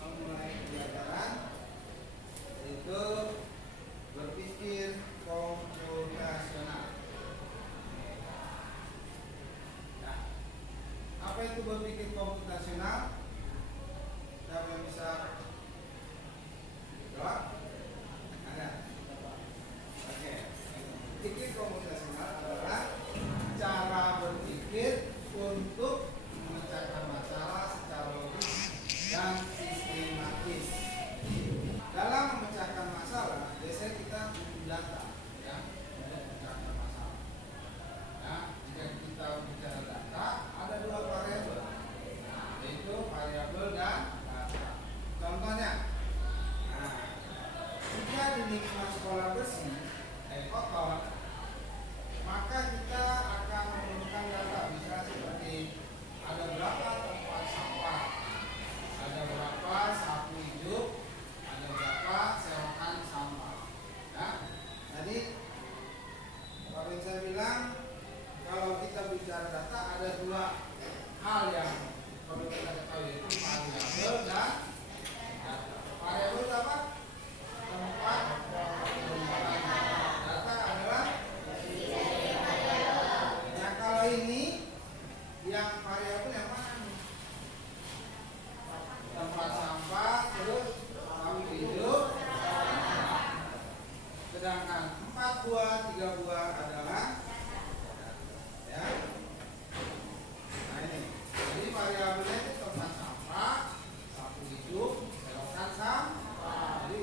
memulai pembelajaran itu berpikir komputasional. Nah, apa itu berpikir komputasional? Siapa yang bisa jawab? Ada? Oke. Pikir komputasional adalah cara berpikir untuk memecahkan masalah secara logis dan sistematis. Dalam memecahkan masalah, biasanya kita butuh data, ya, untuk memecahkan masalah. Nah, jika kita bicara data, ada dua variabel, yaitu variabel dan data. Contohnya, nah, jika di lingkungan sekolah bersih, kotor, maka kita akan menemukan data, misalnya seperti ada berapa tempat sampah, ada berapa sapu hidup, ada berapa selokan sampah. Ya, jadi kalau saya bilang, kalau kita bicara data ada dua hal yang perlu kita ketahui, yaitu variabel dan data. Variabel apa? Tempat penyimpanan data adalah. Nah, kalau ini yang variabel yang mana nih? Tempat sampah, terus sapu hidup. Sedangkan 4 buah, 3 buah adalah ya. Nah, ini. Jadi variabelnya itu tempat sampah, sapu hidup, selokan sampah. Jadi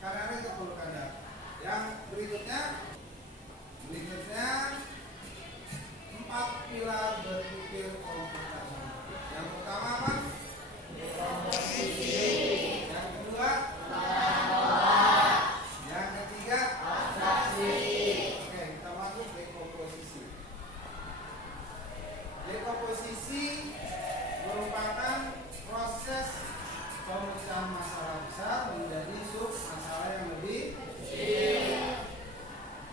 karena itu perlukan data. Yang berikutnya 4 pilar berpikir komputasional. Yang pertama apa? Komposisi. Yang kedua? Yang ketiga? Abstraksi. Oke, kita masuk dekomposisi. Dekomposisi merupakan proses pemecahan masalah besar menjadi sub masalah yang lebih kecil,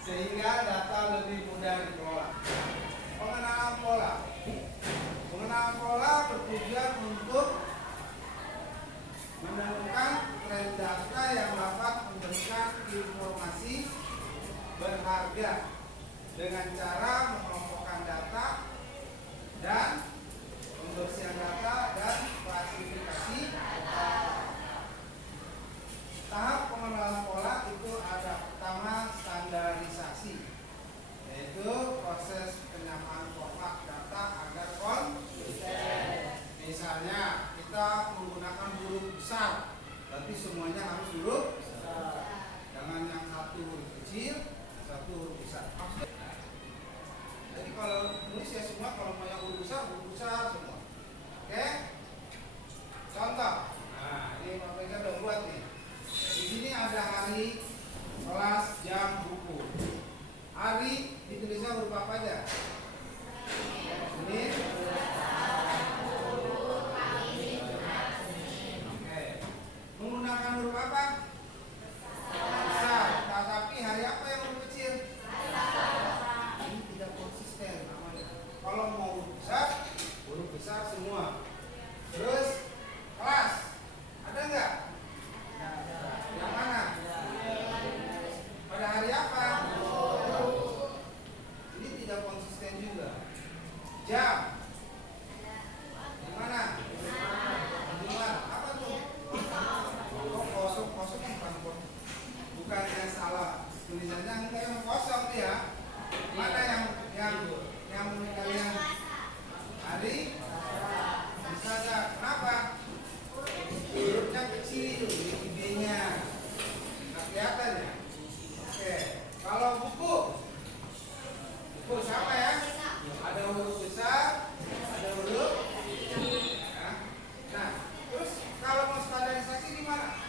sehingga data lebih mudah dikelola. Pengenalan pola. Pengenalan pola bertujuan untuk menemukan tren data yang dapat memberikan informasi berharga dengan cara mengelompokkan data dan pembersihan data dan klasifikasi data. Tahap pengenalan pola itu ada pertama standarisasi, yaitu proses penyamaan format data agar konsisten. Misalnya kita menggunakan huruf besar, berarti semuanya harus huruf besar. Jangan yang satu huruf kecil, satu huruf besar. Jadi kalau nulis ya semua, kalau mau yang huruf besar semua. Oke? Contoh. Nah, ini Pak Pega udah buat nih. Di sini ada hari, kelas, jam, buku. Hari ditulisnya huruf apa aja? Senin, oke. Menggunakan huruf apa? Besar. Tapi hari apa yang huruf kecil? Ini tidak konsisten namanya. Kalau mau huruf besar semua. Terus kelas ada nggak? Yang mana? Pada hari apa? Ini tidak konsisten juga. Jam. Di mana? Apa tuh? Kosong bukannya salah tulisannya, enggak, yang kosong dia. Mana yang kalian hari? Bisa nggak? Kenapa? Hurufnya kecil, B-nya nggak kelihatan ya. Oke, kalau buku sama ya, ada huruf besar, ada huruf ya. Nah, terus kalau mau standarisasi di mana?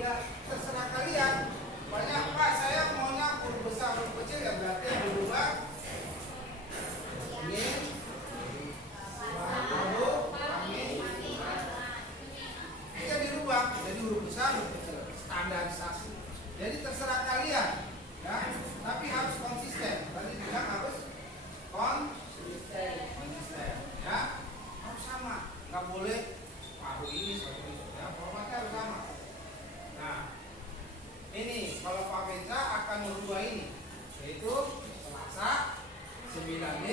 Ya terserah kalian. Banyak, Pak, saya maunya huruf besar, huruf kecil, ya berarti yang berubah ini bisa dirubah jadi huruf besar, huruf kecil, standarisasi. Jadi terserah kalian, ya. Tapi harus konsisten. Tadi bilang harus konsisten, ya. Harus sama, nggak boleh separuh ini, separuh itu. Ya, format 9D,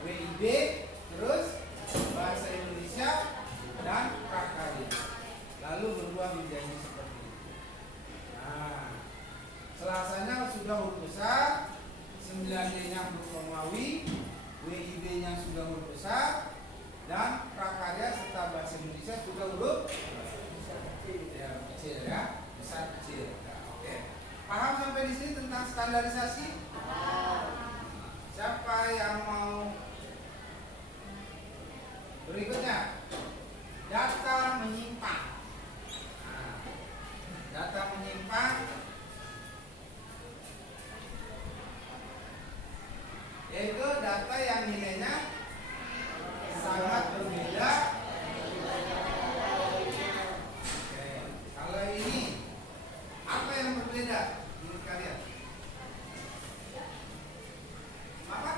WIB, terus bahasa Indonesia dan prakarya. Lalu berubah menjadi seperti itu. Nah, Selasanya sudah huruf besar, 9D-nya huruf Romawi, WIB-nya sudah huruf besar, dan prakarya serta bahasa Indonesia sudah huruf kecil ya, besar kecil. Nah, oke. Paham sampai di sini tentang standarisasi? Siapa yang mau? Berikutnya, data menyimpang. Nah, data menyimpang yaitu data yang nilainya sangat berbeda. Oke, kalau ini apa yang berbeda menurut kalian? Apa?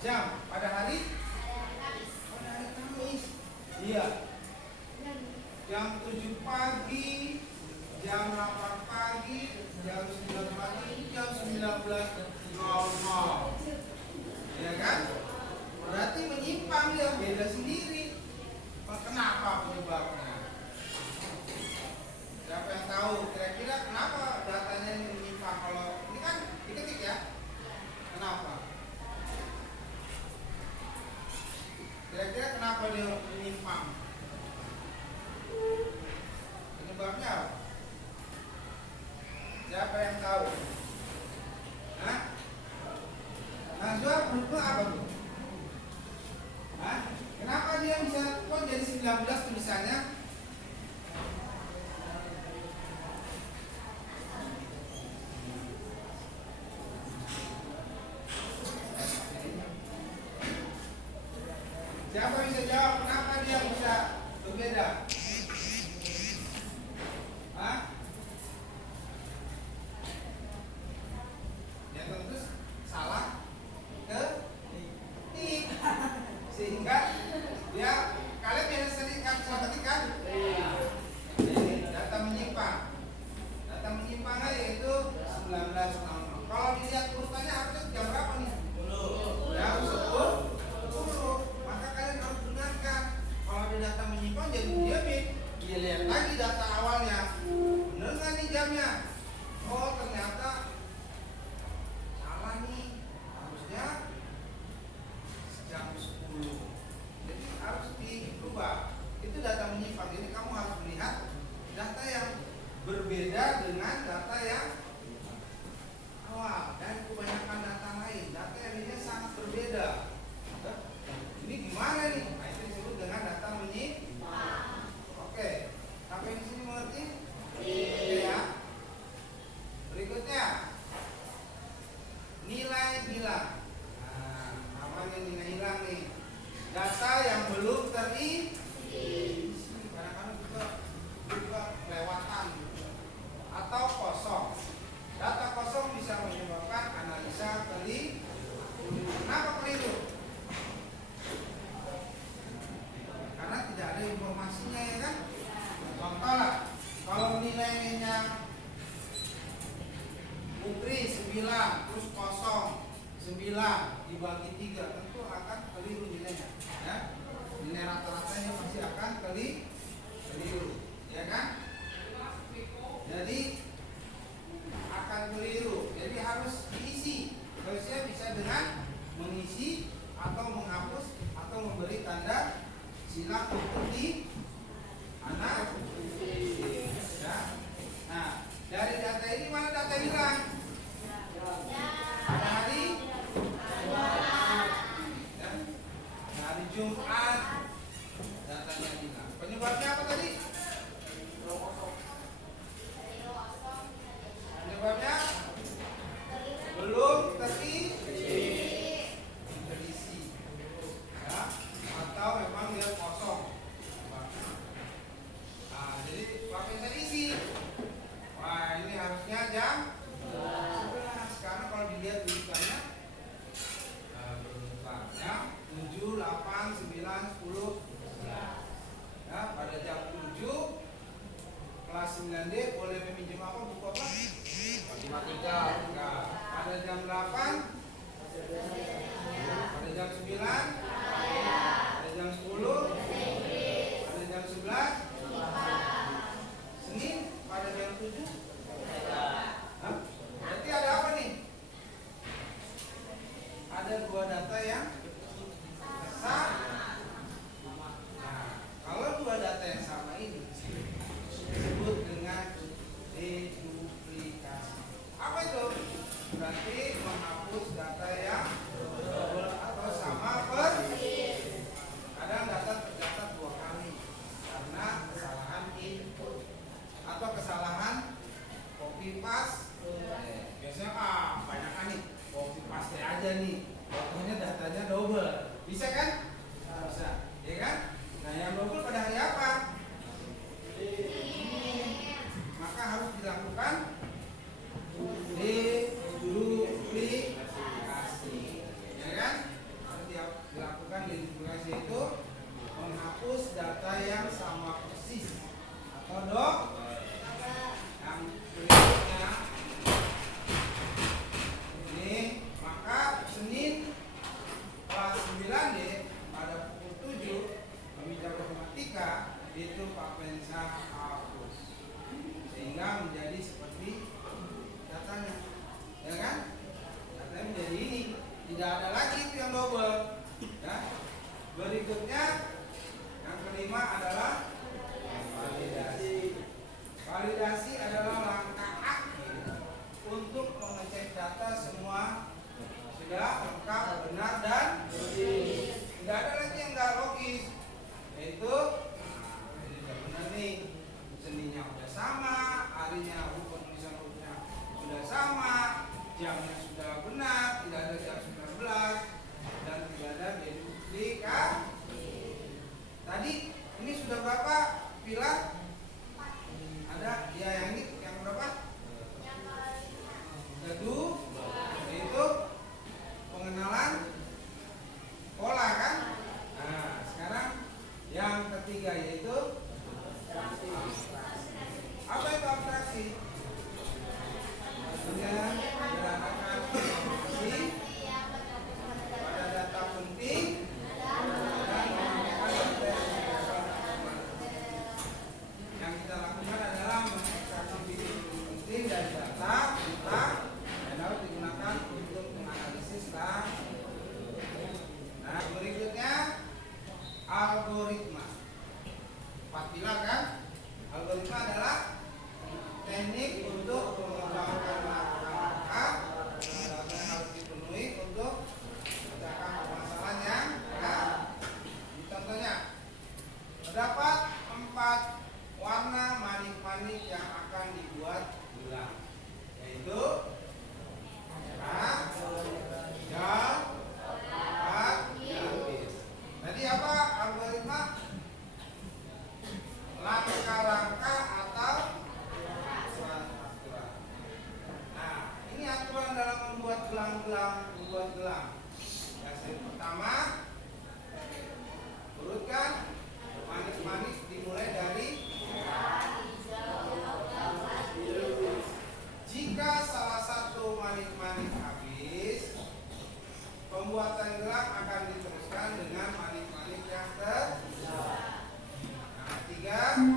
Jam pada hari? Pada hari Kamis. Iya. Jam 7 pagi, jam 8 pagi, jam 9 pagi, jam 19.00. Ya kan? Berarti menyimpang dia, beda sendiri. Kenapa penyebabnya? Siapa yang tahu kira-kira kenapa datanya ini menyimpang? Kalau ini kan diketik ya. Kenapa? Kira-kira kenapa dia menyimpang? Penyebabnya apa? Siapa yang tahu? Hah? Najwa menurutmu apa tuh? Hah? Kenapa dia bisa kok jadi 19 tulisannya? Siapa bisa jawab kenapa dia bisa berbeda? Hah? Ya tentu salah ketik. Sehingga dia kalian biasa sering kan ketik kan? Jadi data menyimpang. Data menyimpangnya yaitu 19.00. Kalau dilihat urutannya harusnya jam berapa nih? 10. Ya, 10. Maka kalian harus benarkan. Kalau ada data menyimpang jadi dia lihat lagi data awalnya. Benar nggak nih jamnya? Oh ternyata salah nih. Harusnya jam 10. Jadi harus dirubah. Itu data menyimpang. Jadi kamu harus melihat data yang berbeda dengan data yang awal dan kebanyakan data lain. Data yang ini sangat berbeda. Ini gimana nih? Nah, itu disebut dengan data menyimpang. Oke, sampai di sini mengerti? Oke ya. Berikutnya, nilai hilang. Nah, namanya nilai hilang nih. Data yang belum terisi. Kadang-kadang juga kelewatan atau kosong. Data kosong bisa menyebabkan analisa keliru. Kenapa keliru? Karena tidak ada informasinya ya kan? Contoh lah, kalau nilainya Putri 9 terus kosong 9 dibagi 3 tentu akan keliru nilainya ya. Nilai rata-ratanya pasti akan keliru ya kan? Jadi akan keliru. Jadi harus diisi. Harusnya bisa dengan mengisi atau menghapus atau memberi tanda silang untuk di anak ya. Nah, dari data ini mana data hilang? Pada hari ya, hari Jumat datanya hilang. Penyebabnya apa tadi? Penyebabnya belum terisi ya, atau memang dia kosong. Nah, jadi pakai saya isi. Wah, ini harusnya jam 11. Karena kalau dilihat tulisannya beruntangnya 7, 8, 9, 10, 11. Ya, pada jam 7 kelas 9D boleh meminjam apa buku apa? Matematika. Nah, pada jam 8 Pada jam 9? Pada jam 10? Pada jam 11? Senin pada jam 7? Hah? Berarti ada apa nih? Ada dua data yang sama. Nah, kalau dua data yang sama ini disebut dengan deduplikasi. Apa itu? Berarti menghapus data yang double atau sama persis. Kadang data tercatat dua kali karena kesalahan input atau kesalahan copy paste. Biasanya banyak nih copy paste aja nih, pokoknya datanya double. Bisa kan? Bisa, ya kan? Nah, yang double pada hari apa? Maka harus dilakukan deduplikasi, ya kan? Harus dilakukan deduplikasi itu menghapus data yang sama persis atau yang berikutnya ini. Maka Senin kelas 9D pada pukul 7 pembicara matematika itu Pak Mensa hapus sehingga menjadi seperti datanya, ya kan? Datanya menjadi ini, tidak ada lagi itu yang double, ya. Berikutnya yang kelima adalah validasi. Validasi adalah langkah akhir untuk mengecek data semua sudah lengkap, benar dan logis. Tidak ada lagi yang nggak logis, yaitu ini sudah benar nih, seninya sudah sama, harinya penulisan hurufnya sudah sama, jamnya sudah benar, tidak ada jam 19 dan tidak ada deduplikasi. Tadi ini sudah berapa pilar? Ada ya, yang ini yang berapa? Satu, yaitu pengenalan pola kan? Nah, sekarang yang ketiga yaitu apa itu abstraksi? Dengan menggunakan informasi pada data penting dan menggunakan yang kita lakukan adalah mengekstraksi bibit penting dari data kita dan harus digunakan untuk menganalisis data. Nah, berikutnya algoritma. 4 pilar kan? Algoritma adalah teknik untuk mengembangkan langkah-langkah yang harus dipenuhi untuk memecahkan permasalahan yang ada. Contohnya, terdapat 4 warna manik-manik yang akan dibuat gelang, yaitu merah, hijau, coklat, dan biru. Tadi apa algoritma? Langkah-langkah atau aturan. Nah, ini aturan dalam membuat gelang. Yang pertama, urutkan manik-manik dimulai dari jika salah satu manik-manik habis, pembuatan gelang akan diteruskan dengan manik-manik yang tersisa. Nah, 3.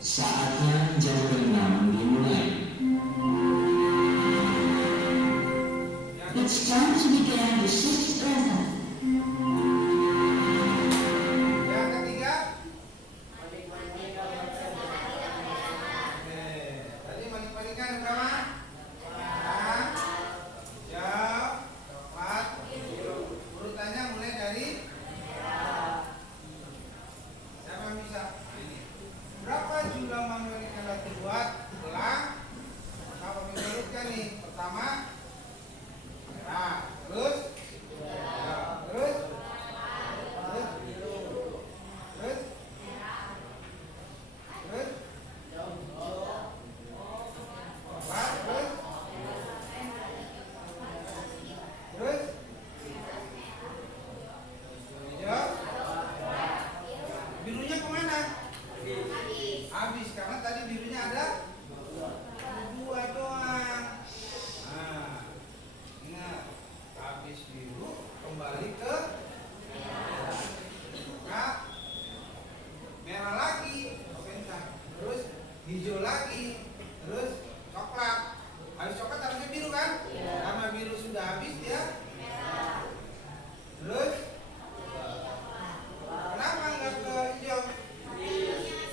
Saatnya jam 6 dimulai. It's time to begin the shift lesson. Yang ketiga, tadi manik-manikan berapa? Merah, hijau, coklat, biru. Urutannya mulai dari siapa yang bisa? Ini. Berapa jumlah manik yang harus dibuat gelang? Kalau kita urutkan nih, pertama merah, terus hijau, terus biru, terus coklat, terus hijau, birunya kemana? Habis karena tadi birunya ada 2 doang. Nah, habis biru kembali ke merah. Maka merah lagi, terus hijau lagi, terus coklat. Habis coklat harusnya biru kan? Karena biru sudah habis dia merah. Terus kenapa nggak ke hijau?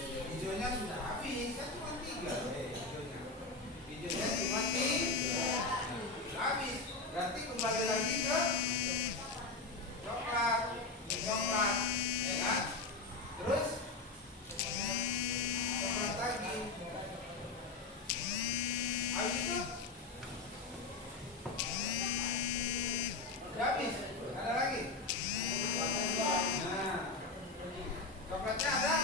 Hijaunya sudah habis, kan cuma 3 hijaunya. Hijaunya cuma 3 habis. Berarti kembali lagi ke coklat, ya kan? Terus coklat lagi. Habis itu udah habis. Ada lagi. Nah, coklatnya ada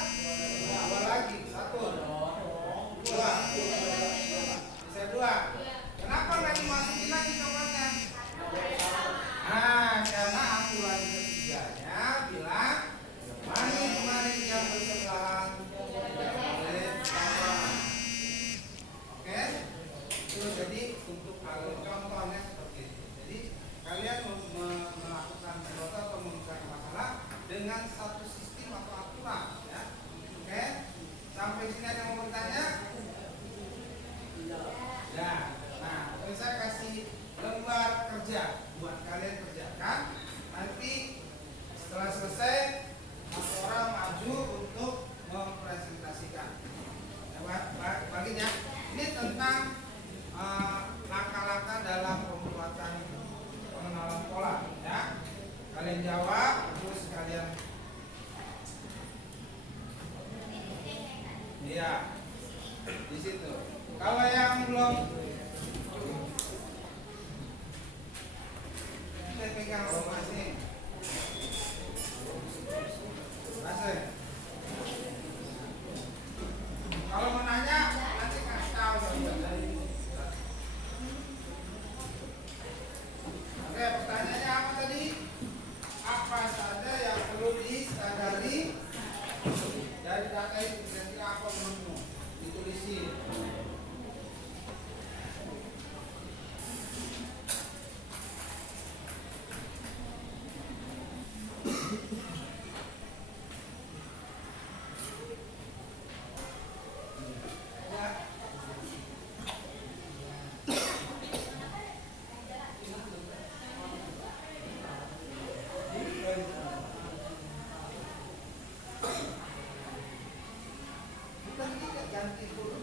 2 lagi. 1, 2. Bisa 2. Kenapa nggak dimasukin lagi coklatnya? Nah, karena aturan ketiganya bilang kemarin yang bersebelahan tidak boleh sama. Oke? Itu jadi untuk contohnya seperti itu. Jadi kalian melakukan sesuatu atau menyelesaikan masalah dengan satu sistem atau aturan, ya. Oke? Sampai sini ada yang mau bertanya? Ya. Nah, terus saya kasih lembar kerja buat kalian kerjakan. Nanti setelah selesai orang maju untuk mempresentasikan. Baginya ini tentang langkah-langkah dalam pembuatan pengenalan pola, ya. Kalian jawab, terus kalian iya di situ. Kalau yang belum saya pegang masing. Masih. Kalau mau nanya nanti kasih tahu saja. Oke, pertanyaannya apa tadi? Apa saja yang perlu disadari dari data itu? Kira-kira apa menurutmu? Ditulisin. Bukan kita ganti dulu.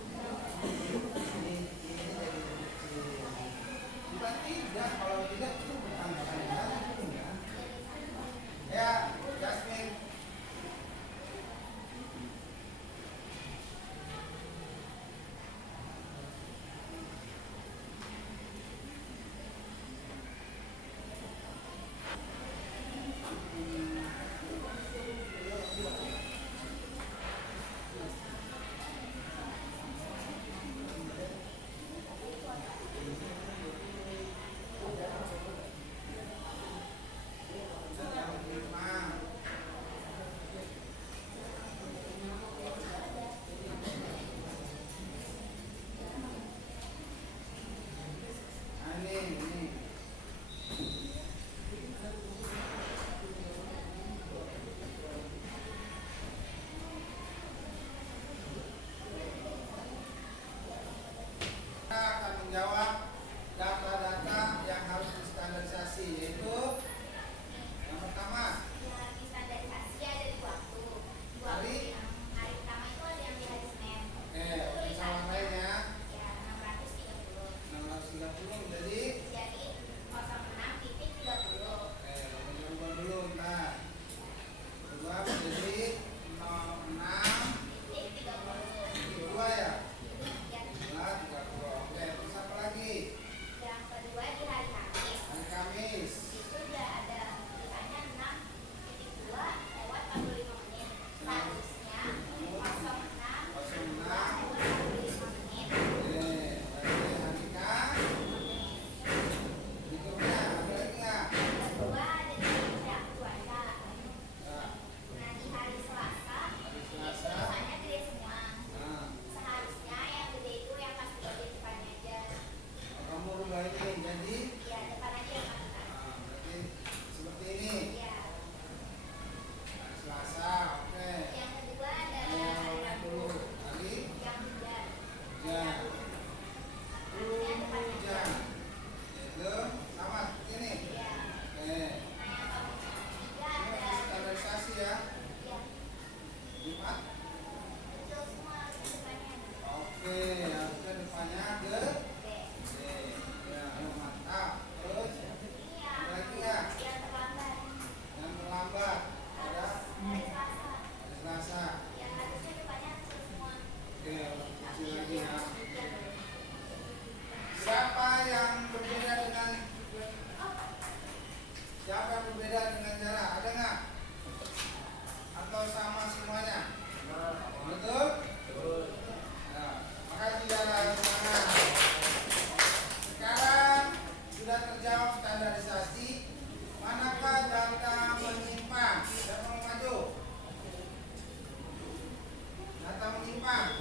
menyimpang.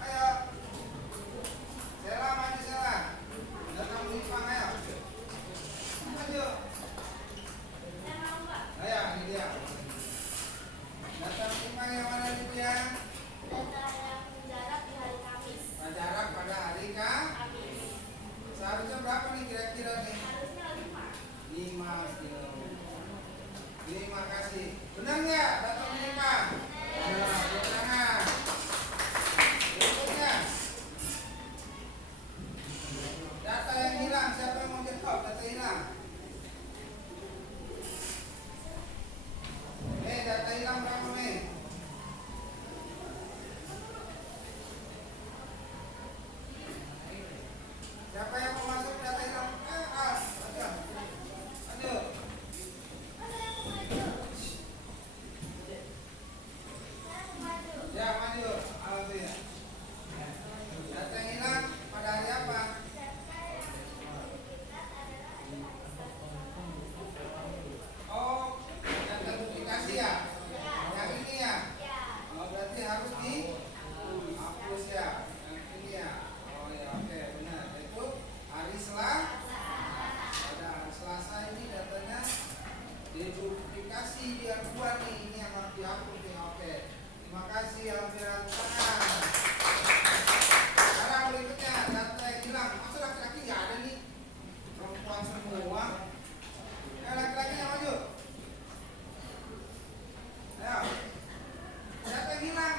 Ayo. Sela maju Sela. Datang menyimpang ayo. Maju. Ayo, ini dia. Datang menyimpang yang mana ini dia? Jarak pada hari Kamis. Seharusnya berapa nih kira-kira nih? 5 kilo. Terima kasih. Benar nggak? Datang menyimpang. Nah, tangan. Berikutnya. Data yang hilang. Siapa yang mau jawab? Data hilang. Data hilang berapa nih? Siapa yang mau masuk data hilang? Aduh. Ya, maju. Alhamdulillah. Data yang hilang pada hari apa? Oh, data duplikasi ya? Yang ini ya? Oh, berarti harus dihapus ya? Yang ini ya? Oh ya, oke, benar. Itu hari Selasa. Pada hari Selasa ini datanya diduplikasi biar dua nih. Ini yang harus dihapus nih. Oke. Terima kasih Alfian. Tangan. Sekarang berikutnya data yang hilang. Masa laki-laki nggak ada nih? Perempuan semua. Laki-laki yang maju. Ayo. Data yang hilang.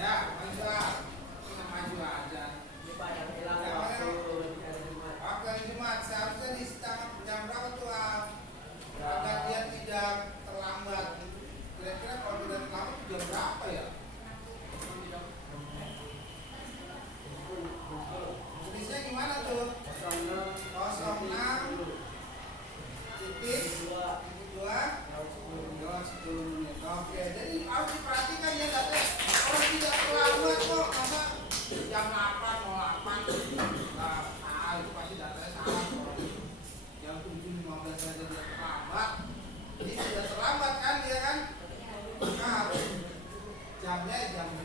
Ya, maju lah. Tinggal maju aja. Waktu hari Jumat seharusnya di jam berapa tuh? Agar dia tidak terlambat. Kira-kira kalau tidak terlambat jam berapa ya? Tulisnya gimana tuh? 06 titik 2 10 menit. Oke, jadi harus diperhatikan ya data. Kalau tidak terlambat kok, masa jam 8 mau 8 nah, itu pasti datanya salah. Jam 7.15 saja dia terlambat. Ini sudah terlambat kan dia kan? Maka harus jamnya jam 12